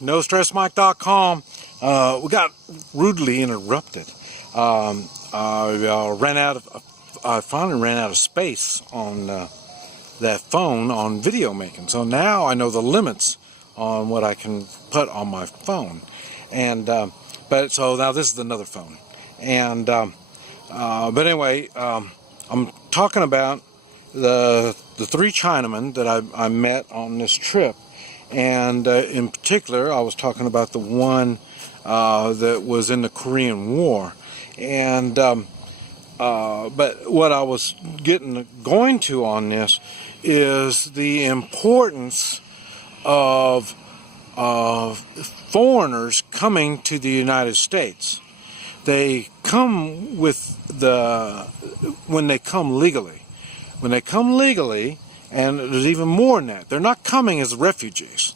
NoStressMike.com. We got rudely interrupted. I finally ran out of space on that phone on video making. So now I know the limits on what I can put on my phone. And but so now this is another phone. And but anyway, I'm talking about the three Chinamen that I met on this trip. And in particular, I was talking about the one that was in the Korean War. And but what I was going to on this is the importance of foreigners coming to the United States. They come when they come legally. When they come legally, and there's even more than that, they're not coming as refugees.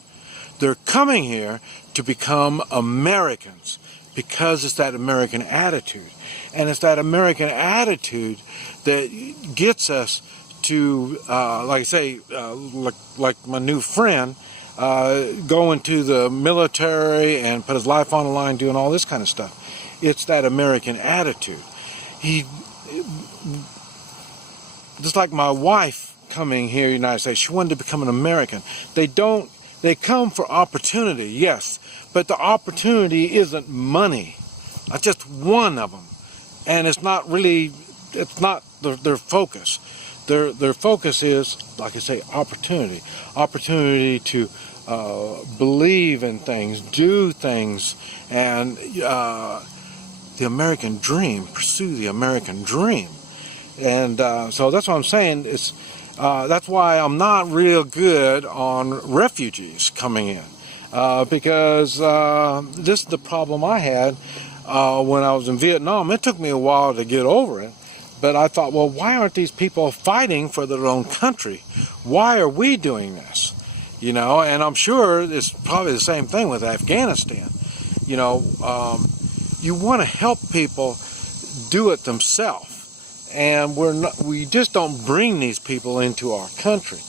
They're coming here to become Americans because it's that American attitude. And it's that American attitude that gets us to, like I say, like my new friend, go into the military and put his life on the line, doing all this kind of stuff. It's that American attitude. Just like my wife coming here to the United States, she wanted to become an American. They come for opportunity, yes, but the opportunity isn't money. That's just one of them. And it's not really, it's not their focus. Their focus is, like I say, opportunity. Opportunity to believe in things, do things, and the American dream, pursue the American dream. And so that's what I'm saying. It's that's why I'm not real good on refugees coming in, because this is the problem I had when I was in Vietnam. It took me a while to get over it, but I thought, well, why aren't these people fighting for their own country? Why are we doing this? You know, and I'm sure it's probably the same thing with Afghanistan. You know, you want to help people do it themselves. And we just don't bring these people into our country.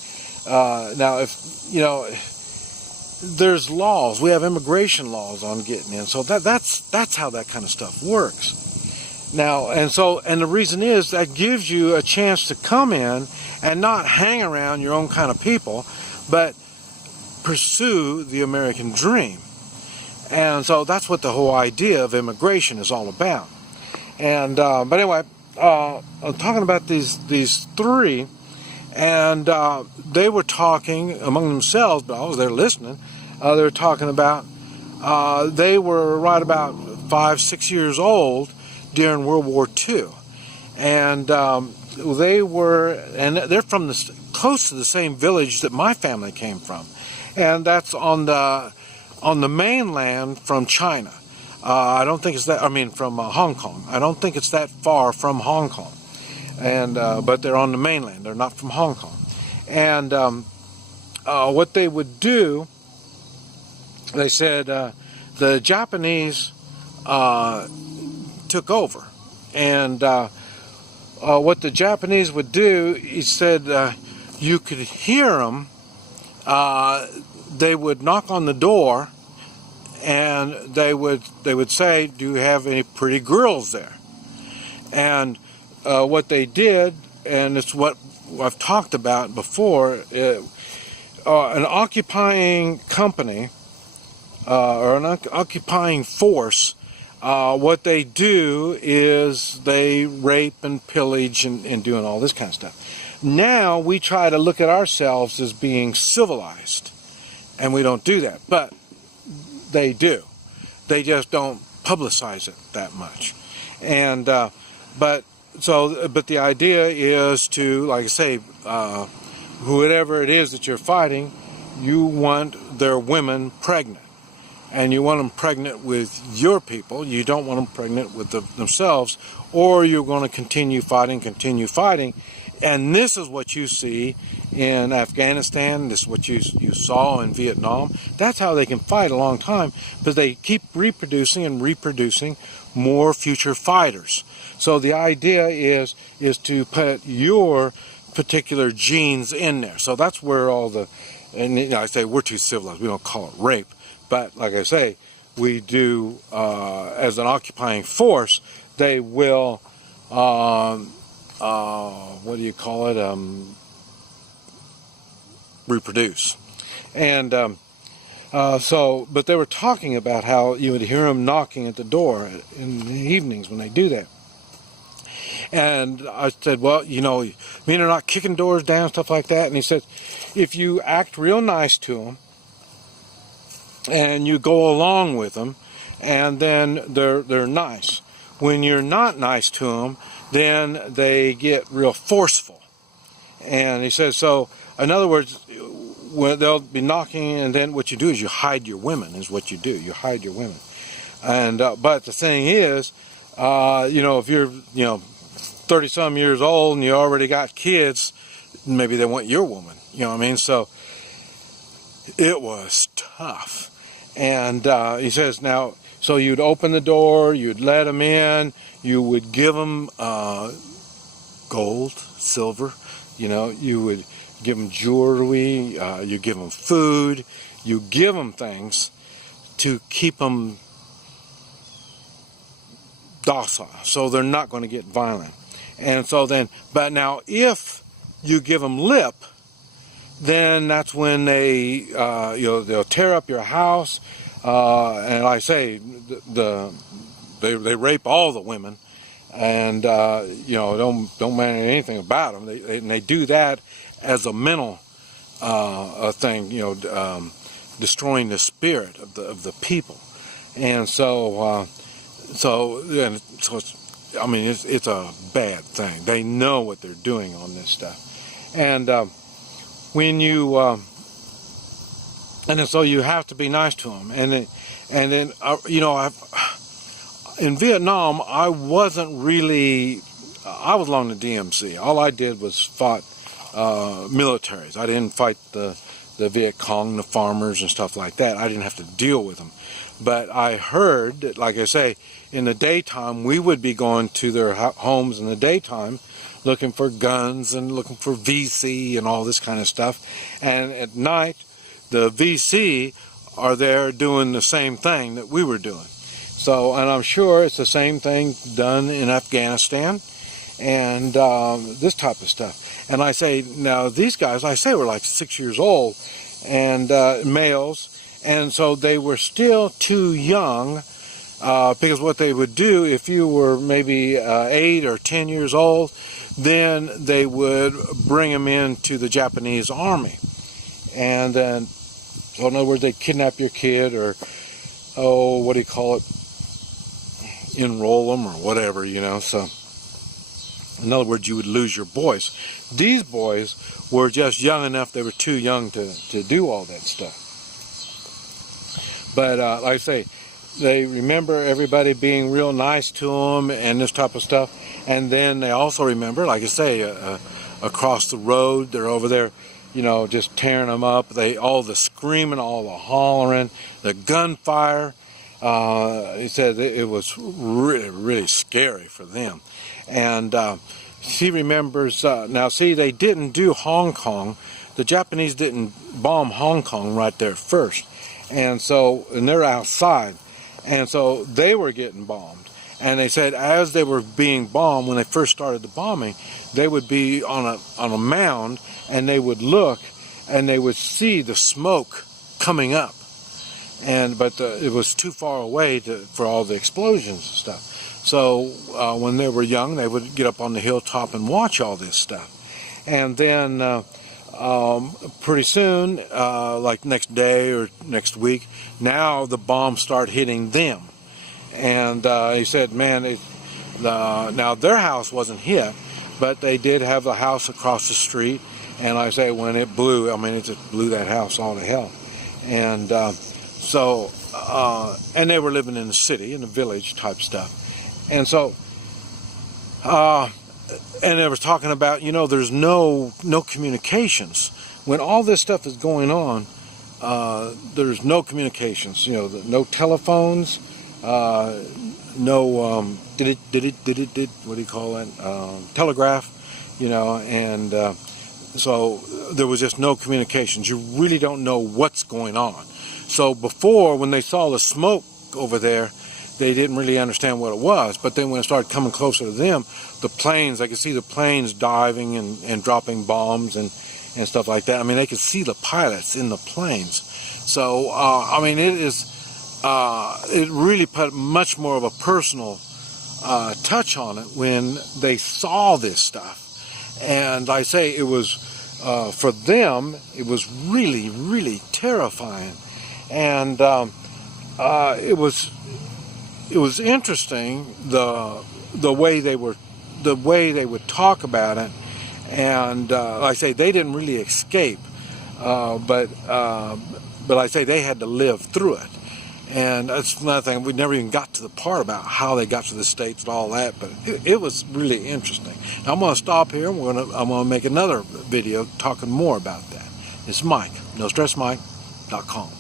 Now, if you know, there's laws. We have immigration laws on getting in. So that's how that kind of stuff works. Now, and the reason is that gives you a chance to come in and not hang around your own kind of people, but pursue the American dream. And so that's what the whole idea of immigration is all about. And but anyway. I'm talking about these three, and they were talking among themselves, but I was there listening. They were talking about they were right about 5-6 years old during World War II, and they're from close to the same village that my family came from, and that's on the mainland from China. I don't think it's that, I mean, from Hong Kong. I don't think it's that far from Hong Kong. And, but they're on the mainland. They're not from Hong Kong. And what they would do, they said the Japanese took over. And what the Japanese would do, he said you could hear them. They would knock on the door, and they would say, "Do you have any pretty girls there?" And what they did, and it's what I've talked about before, an occupying company or an occupying force, what they do is they rape and pillage and doing all this kind of stuff. Now we try to look at ourselves as being civilized, and we don't do that, but they do. They just don't publicize it that much. And but the idea is to, like I say, whoever it is that you're fighting, you want their women pregnant, and you want them pregnant with your people. You don't want them pregnant with themselves, or you're going to continue fighting. And this is what you see in Afghanistan. This is what you saw in Vietnam. That's how they can fight a long time, because they keep reproducing more future fighters. So the idea is to put your particular genes in there. So that's where all the, and you know, I say we're too civilized. We don't call it rape, But like I say, we do, as an occupying force, they will, what do you call it, reproduce. And but they were talking about how you would hear them knocking at the door in the evenings when they do that. And I said, well, you know, mean they're not kicking doors down, stuff like that. And he said, if you act real nice to them and you go along with them, and then they're nice. When you're not nice to them, then they get real forceful. And he says, so in other words, when they'll be knocking, and then what you do is you hide your women, is what you do. You hide your women. And but the thing is, you know, if you're, you know, 30-some years old and you already got kids, maybe they want your woman. You know what I mean? So it was tough. And he says, now, so you'd open the door, you'd let them in, you would give them gold, silver, you know, you would give them jewelry, you give them food, you give them things to keep them docile, so they're not going to get violent. And so then, but now if you give them lip, then that's when they, you know, they'll tear up your house, and like I say, they rape all the women, and you know, don't mind anything about them. They do that as a mental thing, you know, destroying the spirit of the people, and so it's, I mean, it's a bad thing. They know what they're doing on this stuff, and when you and then, so you have to be nice to them, and then you know, in Vietnam I wasn't really, I was along the DMC. All I did was fought militaries. I didn't fight the Viet Cong, the farmers and stuff like that. I didn't have to deal with them. But I heard that, like I say, in the daytime, we would be going to their homes in the daytime, looking for guns and looking for VC and all this kind of stuff. And at night, the VC are there doing the same thing that we were doing. So, and I'm sure it's the same thing done in Afghanistan and this type of stuff. And I say, now these guys, I say, were like 6 years old, and males, and so they were still too young, because what they would do, if you were maybe 8 or 10 years old, then they would bring them into the Japanese army. And then, so in other words, they'd kidnap your kid, or, oh, what do you call it, enroll them or whatever, you know. So in other words, you would lose your boys. These boys were just young enough, they were too young to do all that stuff. But like I say, they remember everybody being real nice to them and this type of stuff. And then they also remember, like I say, across the road, they're over there, you know, just tearing them up. All the screaming, all the hollering, the gunfire. He said it was really, really scary for them. And she remembers, now see, they didn't do Hong Kong. The Japanese didn't bomb Hong Kong right there first. And so, and they're outside. And so they were getting bombed. And they said as they were being bombed, when they first started the bombing, they would be on a mound, and they would look, and they would see the smoke coming up. But it was too far away for all the explosions and stuff. So when they were young, they would get up on the hilltop and watch all this stuff. And then pretty soon, like next day or next week, now the bombs start hitting them. And he said, man, now their house wasn't hit, but they did have a house across the street. And I say, when it blew, I mean, it just blew that house all to hell. And and they were living in the city, in the village type stuff. And so, and they were talking about, you know, there's no communications. When all this stuff is going on, there's no communications, you know, no telephones, no, what do you call it, telegraph, you know, and So there was just no communications. You really don't know what's going on. So before, when they saw the smoke over there, they didn't really understand what it was. But then when it started coming closer to them, the planes, they could see the planes diving and dropping bombs and stuff like that. I mean, they could see the pilots in the planes. So, I mean, it really put much more of a personal touch on it when they saw this stuff. And like I say, it was, for them, it was really, really terrifying. And it was interesting the way they would talk about it. And like I say, they didn't really escape, but like I say, they had to live through it. And that's another thing. We never even got to the part about how they got to the States and all that, but it was really interesting. Now, I'm going to stop here. I'm going to make another video talking more about that. It's Mike, NoStressMike.com.